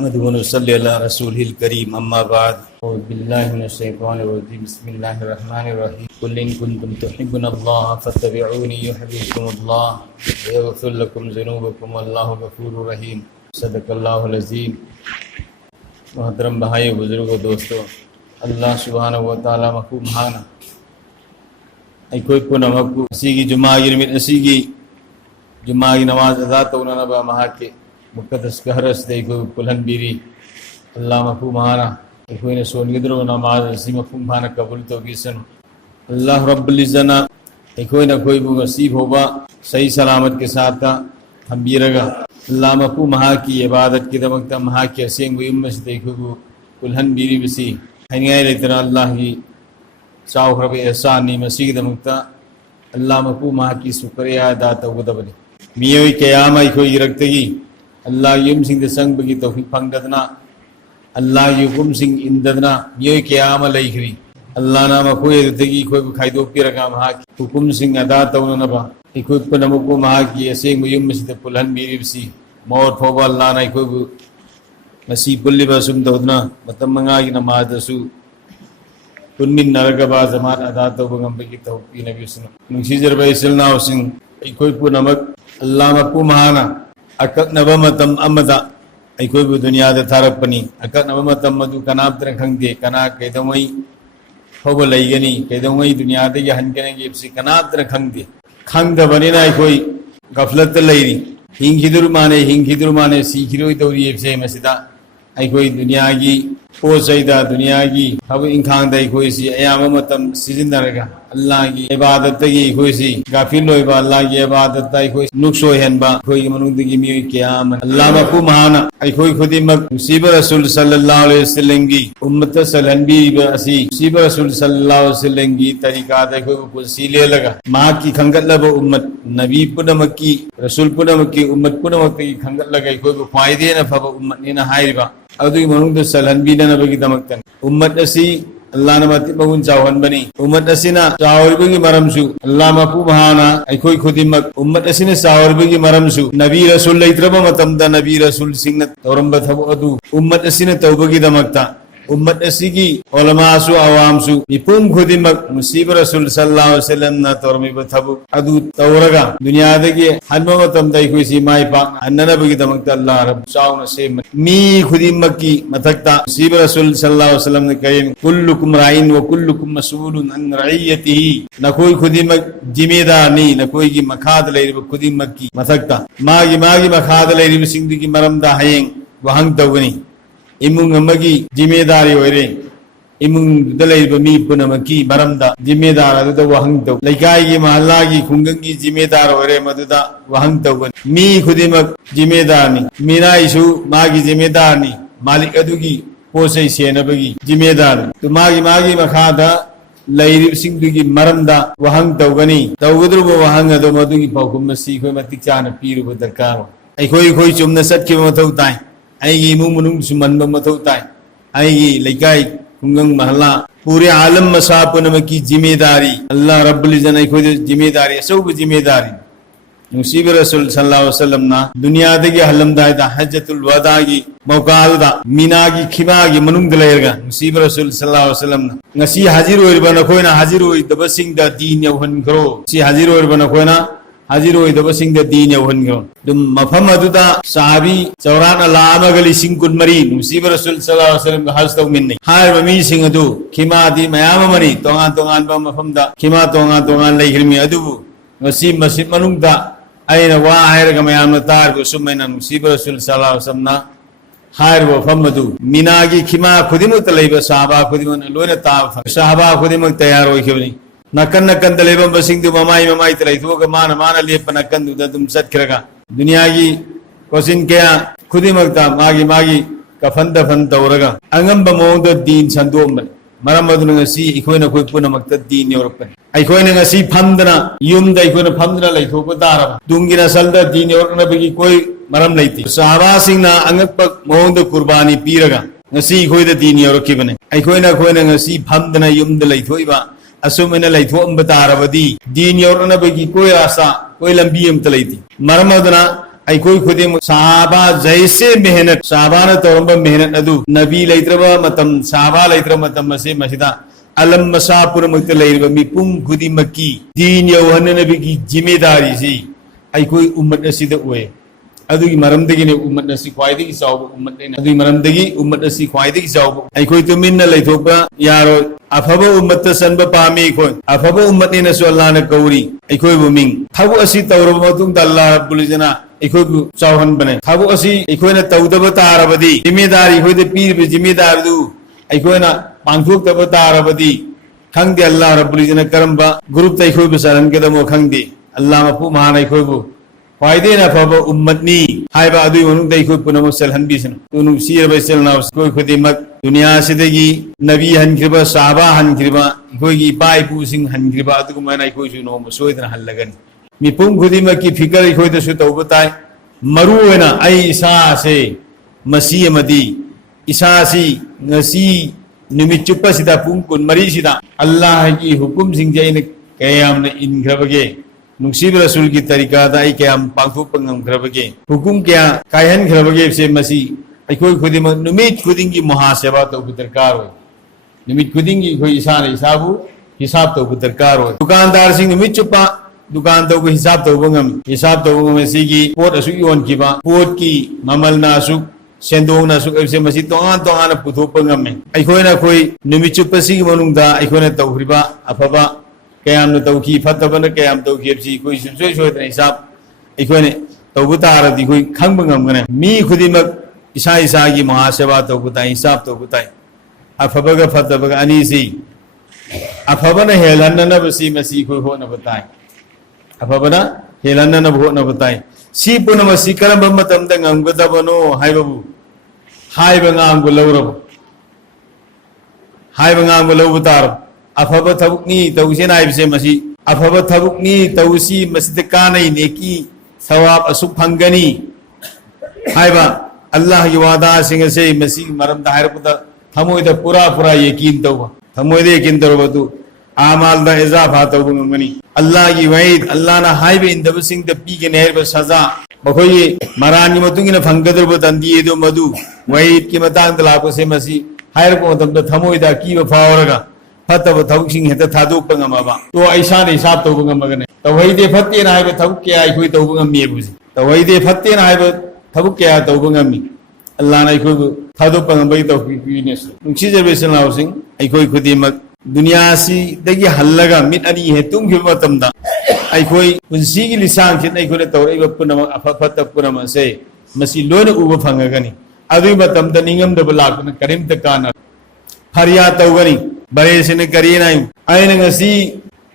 नहमदुहु व नसल्ली अला रसूलिल करीम अम्मा बाद औज़ु बिल्लाहि मिनश शैतानिर रजीम बिस्मिल्लाहिर रहमानिर रहीम कुल इन कुंतुम तुहिब्बुनल्लाह फत्तबिऊनी युहब्बिकुमुल्लाह व यग़फिर लकुम ज़ुनूबकुम वल्लाहु गफ़ूरुर रहीम सदक़ल्लाहुल अज़ीम। मोहतरम भाई बुजुर्गों दोस्तों, अल्लाह सुब्हानहु व तआला मखू महाना कोई नमकू असीगी जुमागी नमाज अदा तौनबा महा के मुक़द्दस कहरस दे को पुलन बीरी अल्लाह मखू महाना कोई ने सोनगिद्रो नमाज असी मखू महाना कबूल तो गिसन अल्लाह रब्बुल इज़्ज़ना कोई ना कोई वो नसीब होगा सही सलामत के साथ हम बीरगा अल्लाह मखू महा की इबादत की दमकता महा की असेंग वो उम्मत से देखो पुलन बीरी बसी हनियाई लेतना अल्लाह की साव रब एहसानी मसीह दमकता अल्लाह मखू महा की शुक्रिया अदा तौबदबले मियोई क़यामा कोई रक्तगी अल्लाह युम सिंह संग बगी तौफीक फंगदना अल्लाह युकुम सिंह इंददना मियोई क़यामा लईखरी अल्लाह ना मखू रक्तगी कोई खाई दो पी रगा महा की हुकुम सिंह अदा तौनबा कोई नमको महा की असेंग युम से पुलन बीरी बसी मौत फोबा अल्लाह ना कोई नसीब बुल्ली बसुम तौदना मतम मंगा की नमाज दसू कुन्मिन नरगबा जमान अदा तौबगम बगी तौफी नबी सुनो नुसीजर बैसलना उसिंग कोई नमक अल्लाह मखू महाना अकनब मतम अमदा कोई दुनिया थारपनी अकनब मतम मधु कनाब्द्र खंगे कना कैदमई होब लेगनी कैदमई दुनिया हनकने कनाब्द्र खंगे खंगदबनीना कोई गफलत लेरी हिंगिदुर माने सीखिरोई तौरी मसिदा कोई दुनिया की पोसैदा दुनिया की हब इंखांग कोई सी अयाम मतम सिजिनरगा अल्लाह की इबादत की कोई सी गाफिल होइबा अल्लाह की इबादत कोई नुक्सो हेनबा कोई मनुंग की मियोई क़याम अल्लाह मखू महाना कोई खुदी मक मुसीब रसूल सल्लल्लाहु अलैहि वसल्लम की उम्मत सलहनबी असी मुसीब रसूल सल्लल्लाहु अलैहि वसल्लम की तरीका दे कोई कुसीले लगा मां की खंगत लब उम्मत नबी पुनमक की रसूल पुनमक की उम्मत पुनमक की खंगत लगा कोई फायदे न फब उम्मत ने न हाइबा अदुई मनुंग सलहनबी न बगी दमकतन उम्मत असी अल्लाह न मति मगुन चावन बनी उम्मत असीना चावरबगी मरमसु अल्लाह मखू महाना कोई खुदिमक उम्मत असीने चावरबगी मरमसु नबी रसूल लैत्रब मतमदा नबी रसूल सिंह तौरंब थबु अदु उम्मत असीने तौबगी दमकता उम्मत असीगी उलमासु अवामसु मिपुम खुदिमक मुसीब रसूल सल्लल्लाहु अलैहि वसल्लम न तौरमिब थबु अदु तौरगा दुनिया दगे हन्म मतमदा कोई सी माई पाक अन्ननबगी दमकता अल्लाह रब साउन से मी खुदिमक की मथकता मुसीब रसूल सल्लल्लाहु अलैहि वसल्लम ने कहे कुल्लुकुम राइन व कुल्लुकुम मसऊलुन अन रइयतिही न कोई खुदिमक जिम्मेदार नहीं न कोई की मखाद लेरिब खुदिमक की मथकता मागी मखाद लेरिब सिंह की मरमदा हयें वहंग तौगनी इमुंग अमगी जिम्मेदारी होरे इमुंग दलेब मी पुनमकी मरमदा जिम्मेदार अदुदा वहंग तौ लैकाई की महल्ला की खुंगंग की जिम्मेदार होरे मदुदा वहंग तौगन मी खुदिमक जिम्मेदार नी मीना इशु मागी जिम्मेदार नी मालिक अदुगी पोसै सेनबगी जिम्मेदार तो मागी मखादा लैरिब सिंह मरमदा वहंग तौगनी तौगद्रुब वहंग अदो मदुगी पाउकुम मसी कोई मतिक चाना पीरुब दरकार कोई चुमना सत्के मथौ ताई आएगी इमुंग मनुंग सुमनब मथौ ताई आएगी लैकाई खुंगंग महल्ला पूरे आलम मसापुनम की जिम्मेदारी अल्लाह रब्बुल इज़्ज़त कोई जिम्मेदारी सब जिम्मेदारी मुसीब रसूल सल्लल्लाहु अलैहि वसल्लम ना दुनिया दगे हलमदायदा हज्जतुल वदा की मौकादा मीना की खिमा की मनुंग दलेरगा मुसीब रसूल सल्लल्लाहु अलैहि वसल्लम ना ngasi हाजिर होइबा न कोइना हाजिर होइ दबसिंग दा दीन यौहन करो सी हाजिर होइबा न कोइना हाजिर होइ दबसिंग दा दीन यौहन करो दुम मफम अदुदा सहाबी चौरान लामगली सिंह कुनमरी मुसीब रसूल सल्लल्लाहु अलैहि वसल्लम हज तौ मिन हाय बमी सिंह अदु खिमा दी मयाम मरी तोंगान बा मफम दा खिमा तोंगान लैखिरमी अदुबु ngasi मस्जिद मनुंग दा अयना वा हायरगा मयाम तार को सुमैना मुसीब रसूल सल्लल्लाहु अलैहि वसल्लम ना हायर वो फमदु मीना की खिमा खुदिमुत लैब साहबा खुदिमन लोयना ताब साहबा खुदिमक तैयार होइखिबनी नकन दलेब बसिंग दु ममाई तलै थोग मान लेप नकन दु दुम सत्खरगा दुनिया की कोसिन क्या खुदिमक ता मागी कफन दफन तौरगा अंगम बमोंद दीन संदोम मरम अदुन ngasi इखोइना कोई पुनमक दीन योरपन अखोइना ngasi फमदना युमदा इखोइना फमदना लैथोक दारब दुंगिना सलदा दीन योरनबगी कोई मरम लैति साहबा सिंहना अंगपक मोंद कुर्बानी पीरगा ngasi इखोइदा दीन योरकिबने अखोइना ngasi फमदना युमदा लैथोइबा असुमना लैथोम बतारबदी दीन योरनबगी कोई आशा कोई लंबी अमत लैति मरम अदुना ꯑꯩꯈꯣꯏ ꯈꯨꯗꯤꯡꯃꯛ ꯁꯥꯍꯥꯕꯥ जैसे मेहनत साहबाना तौरंबा मेहनत अदु नबी लैत्रबा मतम साहबा लैत्र मतम मसे मसिदा अलम मसा पुरमक्त लैरबा मिपुम खुदिमकी दीन यौहन नबी की जिम्मेदारी सी ꯑꯩꯈꯣꯏ उम्मत असिदा ओए अदुगी मरमदगिने उम्मत असि ख्वाइदगी चावबा उम्मत लेना अदुगी मरमदगी उम्मत असि ख्वाइदगी चावबा अꯩꯈꯣꯏ तुमिन्ना लैथोकबा यारो अफबा उम्मत सनबा पामी खोय अफबा उम्मत ने सो अल्लाह ने कौरी अꯩꯈꯣꯏ बुमिंग थाबु असि तौरबा मतुंग अल्लाह रब्बुल इज्जना अꯩꯈꯣꯏ बु चावहन बने थाबु असि अꯩꯈꯣꯏना तौदबा तारबदी जिम्मेदारी होइदे पीरबे जिम्मेदारी दु अꯩꯈꯣꯏना पांथोक्तबा तारबदी खंगदे अल्लाह रब्बुल इज्जना करमबा ग्रुप तै अꯩꯈꯣꯏ बु सरन केदमो खंगदे अल्लाह मपु महान अꯩꯈꯣꯏ बु ख्वाइदेना फब उम्मतनी हाइबा अदुई मनुंग दै खोय पुनम सेलहनबिसन तुनु सिरबा सेलना कोय खुदिमक दुनिया सिदगी नबी हनख्रिबा साहबा हनख्रिबा खोयगी पाइ पुसिंग हनख्रिबा अदुगुमाना खोय सु नोम सोयदना हल्लगन मिपुम खुदिमक की फिकर खोय दसु तौबताय मरु होना आई इसा से मसी अमदी इसा सी ngasi निमित चुप्पा सिदा पुंग कुन मरी सिदा अल्लाह की हुकुम सिंग जैन कयामना इनख्रबगे नुसीब रसूल की तरीका दाई क्या पांथोप ngमख्रबगे हुकुम क्या कायहन ख्रबगे से मसी अखोय खुदिम नुमित खुदिंग की मुहासेबा तो दरकार हो नुमित खुदिंग की खोय इसान हिसाबु हिसाब तो दरकार हो दुकानदार सिंग नुमित चुप्पा दुकान तो हिसाब तो ngम हिसाब तो ngम से की पोट असु योन किबा पोट की ममल नासु सेंदोंग नासु से मसी तोंगान तोंगान पुथोप ngम अखोयना खोय नुमित चुप्पा सिग मनुंगदा अखोयना तौरिबा अफबा कयाम तौकी फतबन कयाम तौकी कोई सोई सोदन हिसाब अखोने तौब तारदी कोई खंब ngमगने मी खुदिमक इसा इसा की मुहासेबा तौबता हिसाब तौबता अफबग फतबग अनीसी अफबन हेलनन बसी मसी कोई होन बताय अफबन हेलनन होन बताय सी पुनम सी करम मतम द ngमगदबनो हाइबबु हाइब ngam गु लौरब हाइब ngam गु लौबतार अफब थबुकनी तौसे नाइबसे मसी अफब थबुकनी तौसी मसिद कानै नेकी सवाब असु फंगनी हाइबा अल्लाह की वादा सिंग से मसी मरम दायरपुदा थमोइदा पूरा पूरा यकीन तौबा थमोइदे यकीन तौबतु आमाल दा इजाफा तौबंगमनी अल्लाह की वईद अल्लाह ना हाइबे इंदब सिंग द पी के नेहर ब सजा बखोई मरानी मतुंगिना फंगदरब तंदी दो मधु वईद की मतांग दलाको से मसी हायर को तब थमोइदा की ब फावरगा फतब थबुकसिंग हेता थादोक ngमबा तो ऐसा ने हिसाब तौब ngमगने तवैदे फत्ते ना हाइबे थबुक के आई कोई तौब ngममी बुजी तवैदे फत्ते ना हाइबे थबुक के तौब ngममी अल्लाह ना कोई थादोक ngमबई तौफीनेस नुसी जबेसन हाउसिंग कोई खुदिमक दुनिया सी दगी हल्लगा मिट अनि हे तुम के मतमदा कोई पुंसी की लिसांग से कोई तौरइब पुनम अफफत पुनम से मसी लोन उब फंगगनी अदुई मतमदा निंगम दब लाकन करिम तकाना फरिया तौगनी बरे से करी नाई आयन ngasi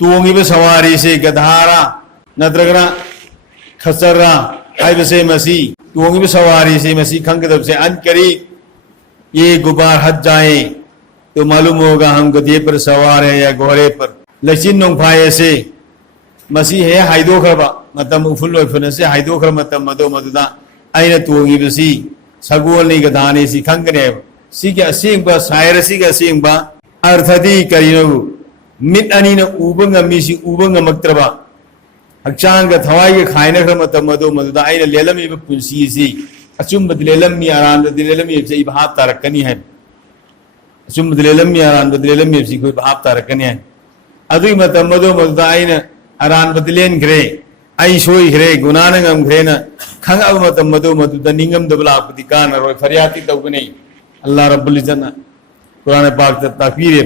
तुंगिब सवारी से गधारा नत्रगना खसरा आइब से मसी तुंगिब सवारी से मसी खंगदब से अन करी ये गुबार हट जाए तो मालूम होगा हम गधे पर सवार है या घोड़े पर लचिन नोंफाए से मसी है हाइदो खरबा मतम उफुल फन से हाइदो खर मतम मदो मदुदा आइन तुंगिबसी सगोल नि गधाने सी खंगने सी के असेंबा सायर सी के असेंबा अर्थदी करिनो मिट अनि न उब ngममी सी उब ngमक्त्रबा हक्चांग थवाई के खाइना खर मतम मदो मदुदा आइन लेलमी पुंसी सी अचुम बदलेलमी आराम बदलेलमी से भाव तारकनी है अचुम बदलेलमी आराम बदलेलमी से कोई भाव तारकनी है अदुई मतम मदो मदुदा आइन आराम बदलेन ग्रे आई सोई ग्रे गुनान ngम ग्रे न खंग अब मतम मदो मदुदा निंगम दबला पुति कान रोय फरियाती तौबने अल्लाह रब्बुल इज्जत कुरान पाक तकबीर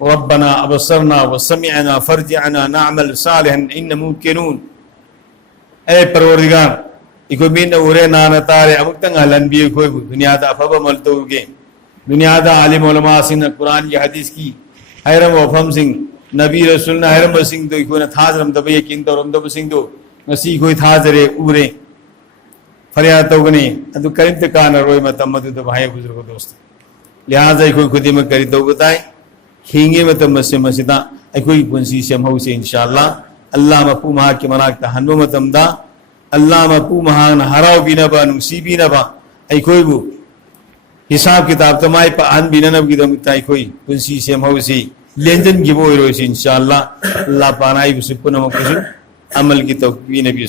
रब्बना अबसरना व समिअना फरजिअना नअमल सालिहन इन्ना मुकिनून ए परवरदिगार इको मिन उरे नाना तारे अमुक्तंग हलन भी कोई दुनिया दा अफब मलतोगे दुनिया दा आलिम उलमा सिंह कुरान की हदीस की हैरम वफम सिंह नबी रसूल ना हैरम सिंह तो इको ना थाजरम दबे यकीन तो रम दब सिंह तो नसी कोई थाजरे उरे फरियाद तौगने अदु करिम ते कान रोय मतम मदु तो भाई बुजुर्ग दोस्त लिहाजा कोई खुदी में करी तो बताए खींगे मतम से मसिदा कोई पुंसी से मौसे इंशाअल्लाह अल्लाह मपू महा के मनाक हन्नो मतम दा अल्लाह मपू महान हराव बिना बा नुसी बिना बा कोई बु हिसाब किताब तमाय पा अन बिना नब की दम ताई कोई पुंसी से मौसे लेंजन की बोई रोसी इंशाअल्लाह अल्लाह पानाई बिसुपुन मकुसु अमल की तौफीक नबी